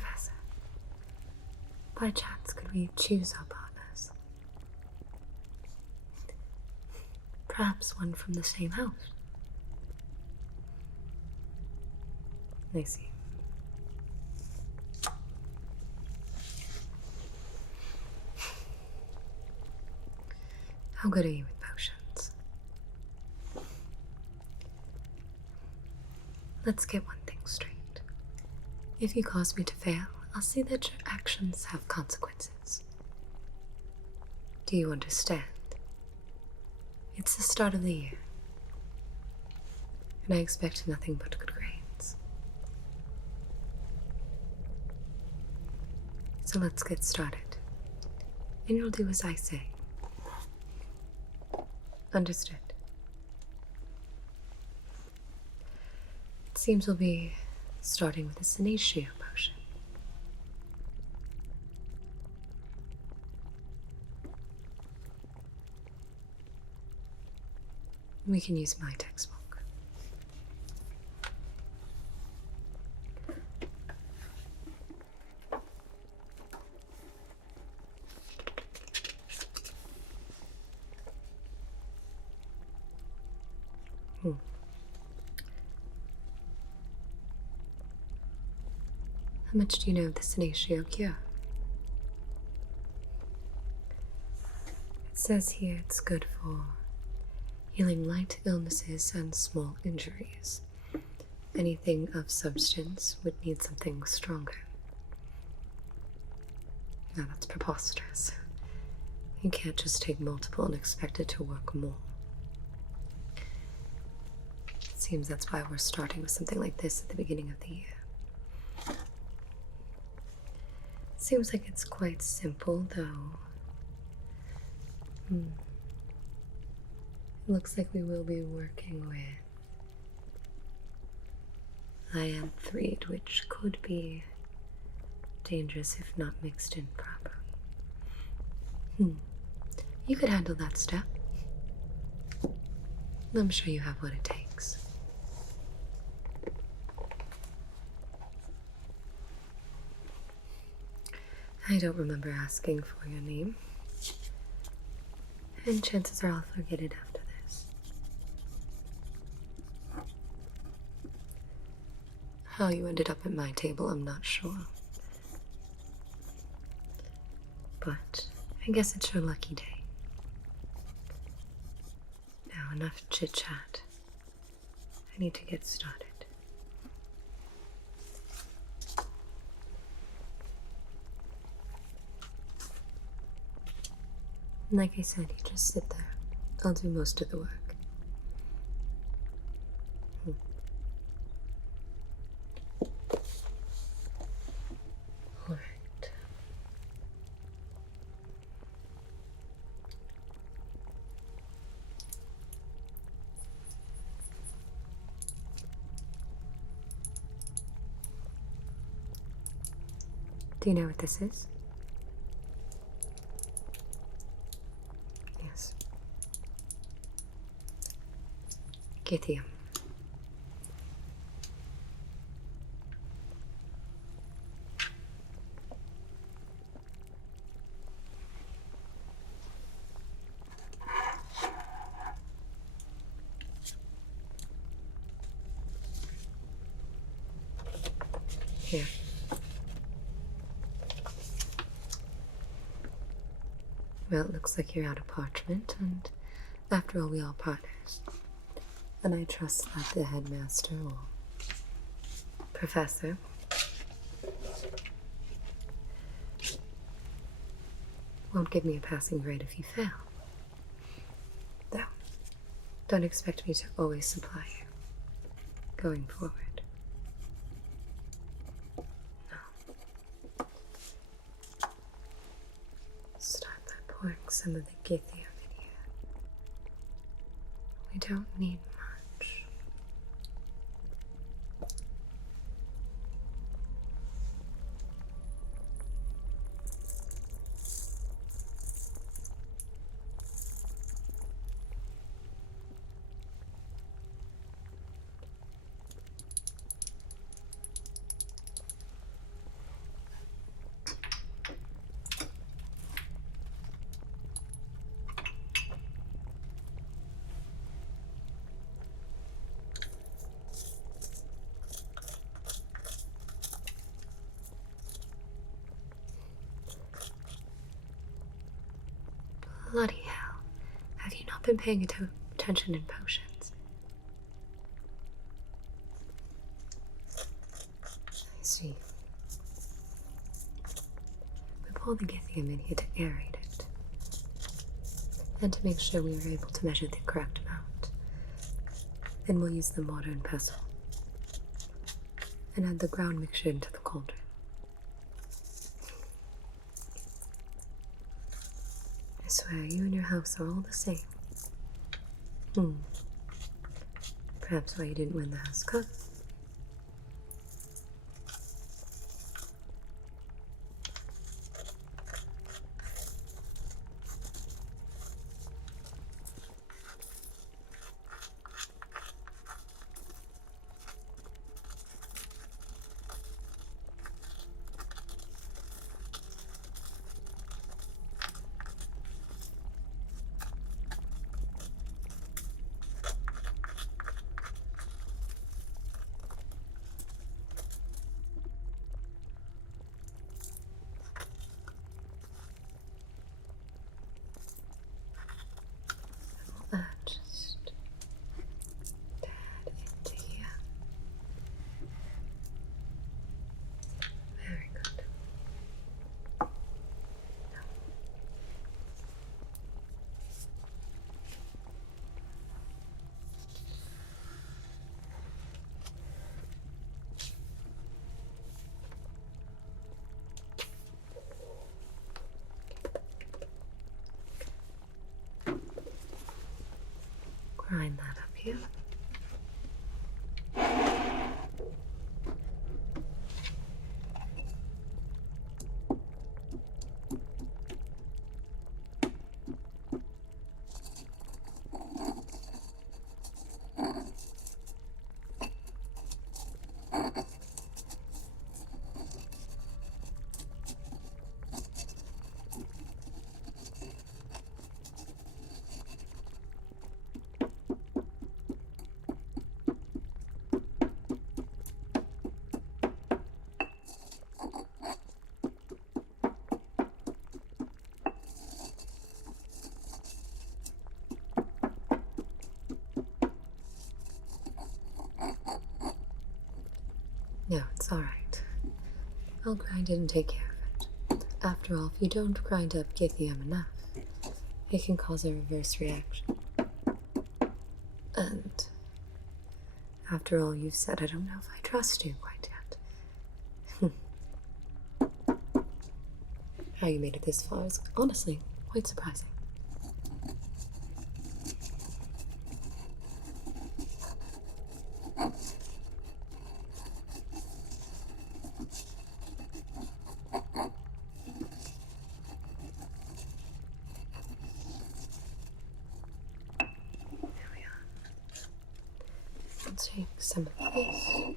Professor, by chance could we choose our partners? Perhaps one from the same house? I see. How good are you with potions? Let's get one thing straight. If you cause me to fail, I'll see that your actions have consequences. Do you understand? It's the start of the year, and I expect nothing but good grades. So let's get started, and you'll do as I say. Understood. It seems we'll be starting with a Sinatio potion. We can use my textbook. How much do you know of the Sinatio cure? It says here it's good for healing light illnesses and small injuries. Anything of substance would need something stronger. Now that's preposterous. You can't just take multiple and expect it to work more. It seems that's why we're starting with something like this at the beginning of the year. Seems like it's quite simple, though. It looks like we will be working with ianthride, which could be dangerous if not mixed in properly. You could handle that step. I'm sure you have what it takes. I don't remember asking for your name, and chances are I'll forget it after this. How you ended up at my table, I'm not sure. But I guess it's your lucky day. Now, enough chit-chat. I need to get started. Like I said, you just sit there. I'll do most of the work. All right. Do you know what this is? Yes. Githium. Here. Well, it looks like you're out of parchment, and after all, we are partners. And I trust that the headmaster or professor won't give me a passing grade if you fail. Though, don't expect me to always supply you going forward. No. Start by pouring some of the githium in here. We don't need much. Have you not been paying attention in potions? I see. We pour the githium in here to aerate it, and to make sure we are able to measure the correct amount. Then we'll use the mortar and pestle, and add the ground mixture into the cauldron. I swear, you and your house are all the same. Perhaps why you didn't win the house cup. Just add into here. Very good. Grind that up here. No, it's alright. I'll grind it and take care of it. After all, if you don't grind up githium enough, it can cause a reverse reaction. And after all you've said, I don't know if I trust you quite yet. How you made it this far is honestly quite surprising. Take some of this.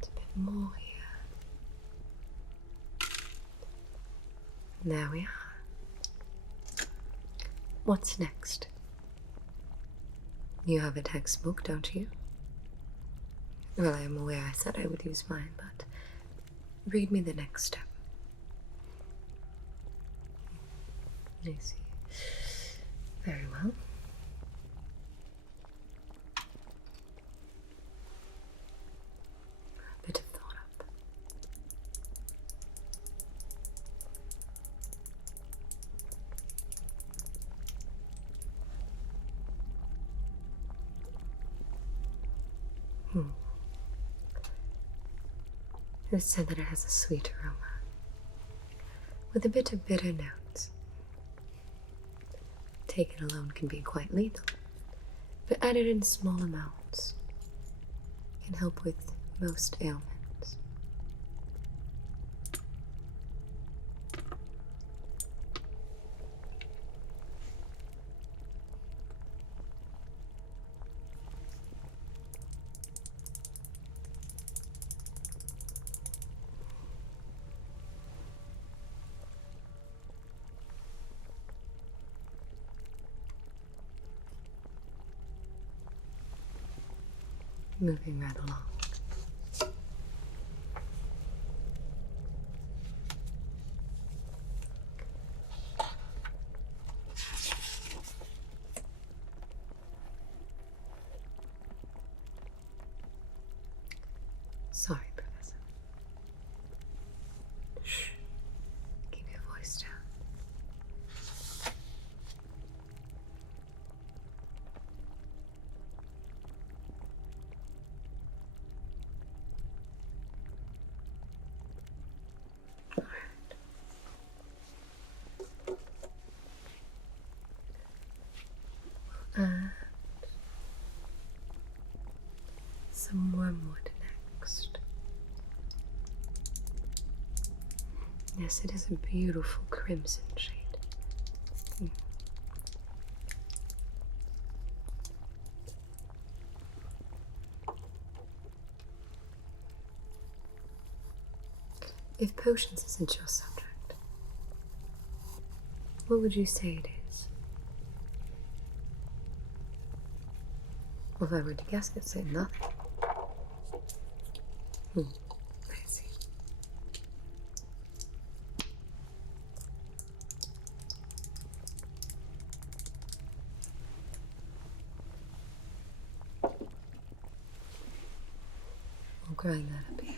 A bit more here. There we are. What's next? You have a textbook, don't you? Well, I am aware I said I would use mine, but read me the next step. I see. Very well. A bit of thought up. It is said that it has a sweet aroma, with a bit of bitter notes. Taken alone can be quite lethal, but added in small amounts can help with most ailments. moving right along. Sorry, Professor. Shh. Keep your voice down. Some wormwood next. Yes, it is a beautiful crimson shade. If potions isn't your subject, what would you say it is? Well, if I were to guess, I'd say nothing. I see. We'll grind that up here.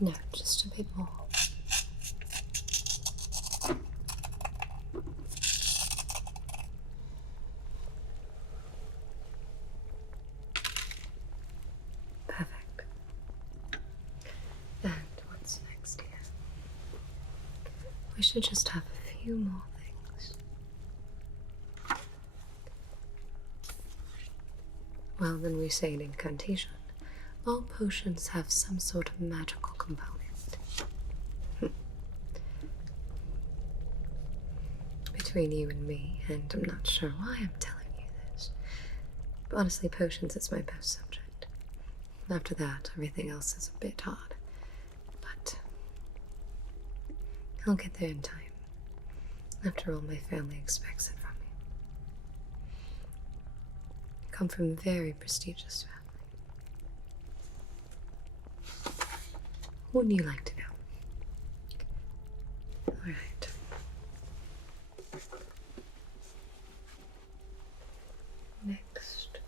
No, just a bit more. Perfect. And what's next here? We should just have a few more things. Well, when we say an incantation, all potions have some sort of magical component. Between you and me, and I'm not sure why I'm telling you this, but honestly, potions is my best subject. After that, everything else is a bit hard, but I'll get there in time. After all, my family expects it from me. I come from a very prestigious family. Wouldn't you like to know? All right. Next,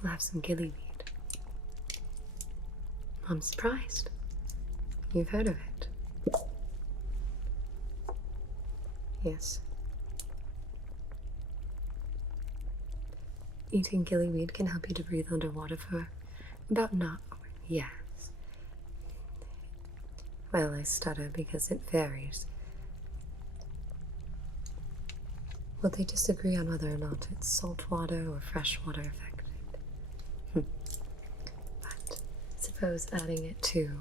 we'll have some gillyweed. I'm surprised. You've heard of it? Yes. Eating gillyweed can help you to breathe underwater for about an hour. Yes. Well, I stutter because it varies. Well, they disagree on whether or not it's saltwater or freshwater affected. But suppose adding it to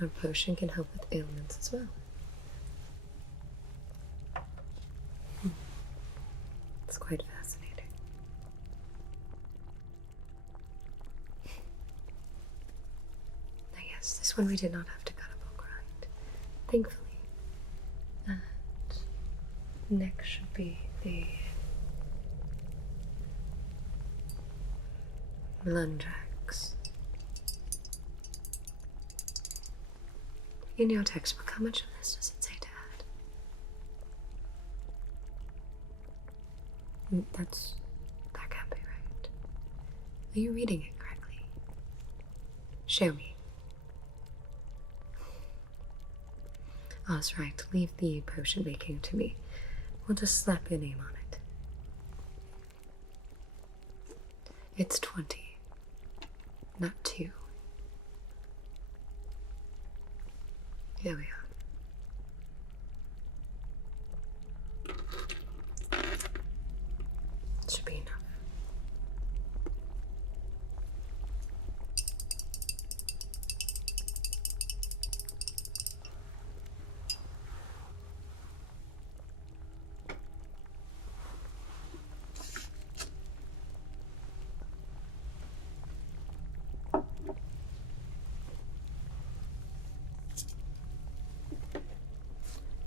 a potion can help with ailments as well. It's quite fascinating. Now, yes, this one we did not have to cut up or grind, thankfully. And next should be the Lundrag. In your textbook, how much of this does it say to add? That can't be right. Are you reading it correctly? Show me. Oh, that's right. Leave the potion making to me. We'll just slap your name on it. It's 20, not 2. Here we are. Should be enough.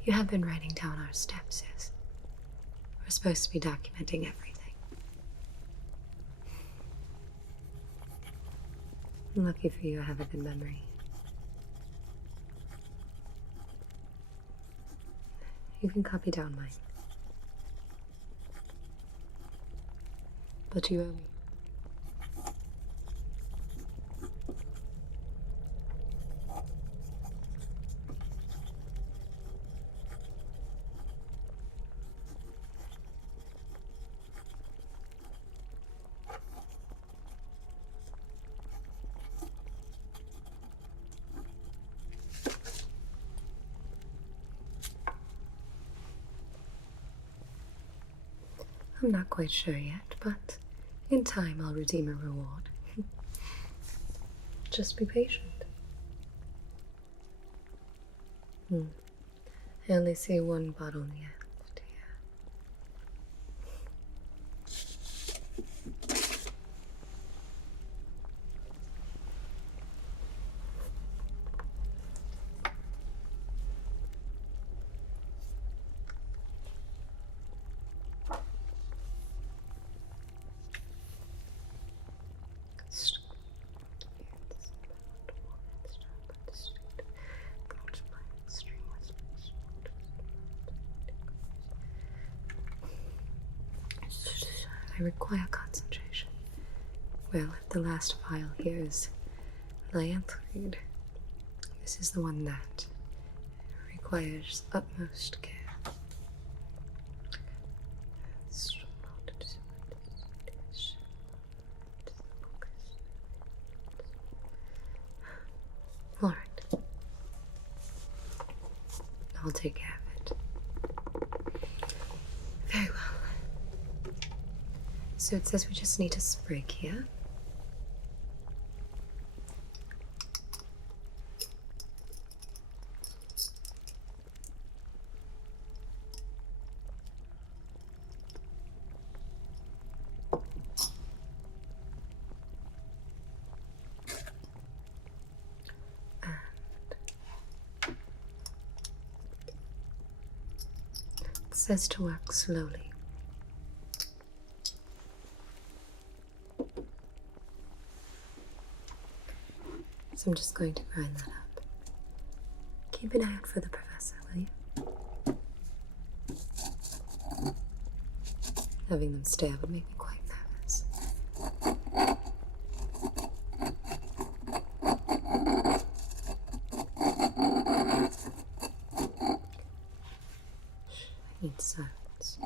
You have been writing down our steps, yes? We're supposed to be documenting everything. Lucky for you, I have a good memory. You can copy down mine. But you owe me. I'm not quite sure yet, but in time I'll redeem a reward. Just be patient. I only see one bottle left here. I require concentration. Well, the last file here is Lyanthrede. This is the one that requires utmost care. Alright. I'll take care of it. Very well. So it says we just need a sprig here. It says to work slowly. So I'm just going to grind that up. Keep an eye out for the professor, will you? Having them stare would make me quite nervous. I need sounds.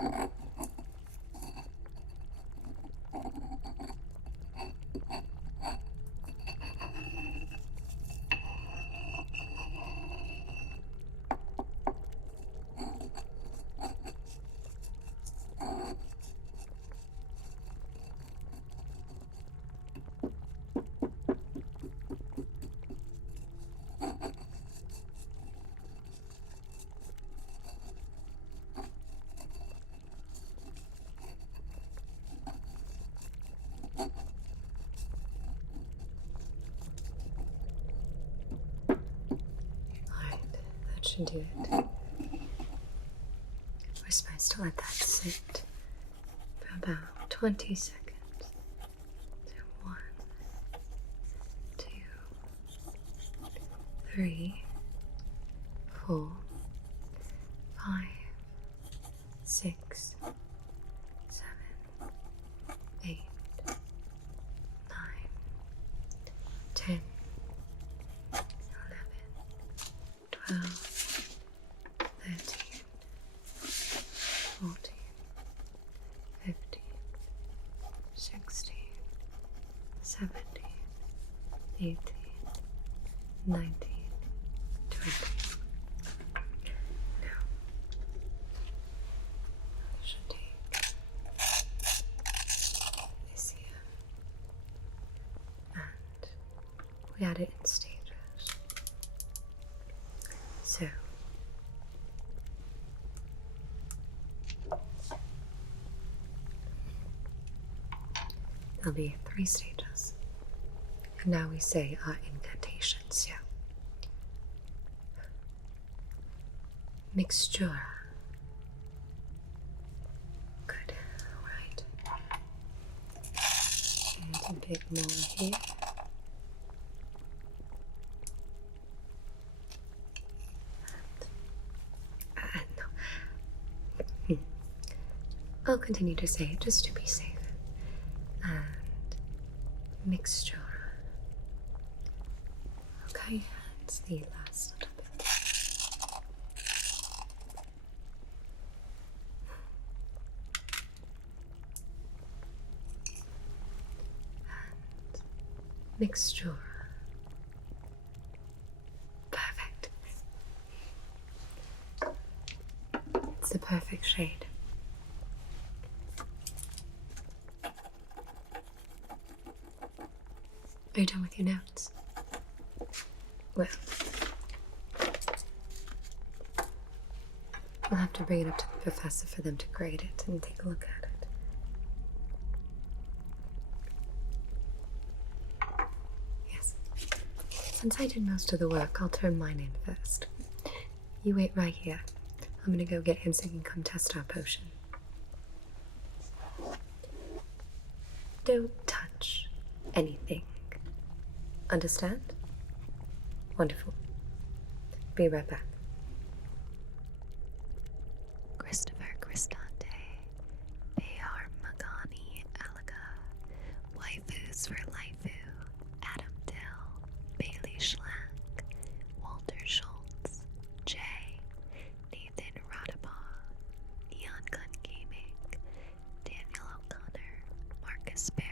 Should do it. We're supposed to let that sit for about 20 seconds. So 1, 2, 3, 4, 5, 6, 7, 8, 9, 10, 11, 12, 13, 14, 15, 16, 17, 18, 19, 20. Now, I should take this here, and we add it in stages. So, there'll be 3 stages. And now we say our incantations, yeah. Mixture. Good, alright. And a bit more here. No. I'll continue to say it just to be safe. And mixture. Okay, that's the last little bit. And mixture. Perfect. It's the perfect shade. Are you done with your notes? Well, we'll have to bring it up to the professor for them to grade it and take a look at it. Yes. Since I did most of the work, I'll turn mine in first. You wait right here. I'm gonna go get him so he can come test our potion. Don't touch anything. Understand? Wonderful. Be right back. Christopher Cristante, Behar Magani Alaga, Waifus for Laifu, Adam Dill, Bailey Schlack, Walter Schultz, Jay, Nathan Radabaugh, Neon Gun Gaming, Daniel O'Connor, Marcus Barry,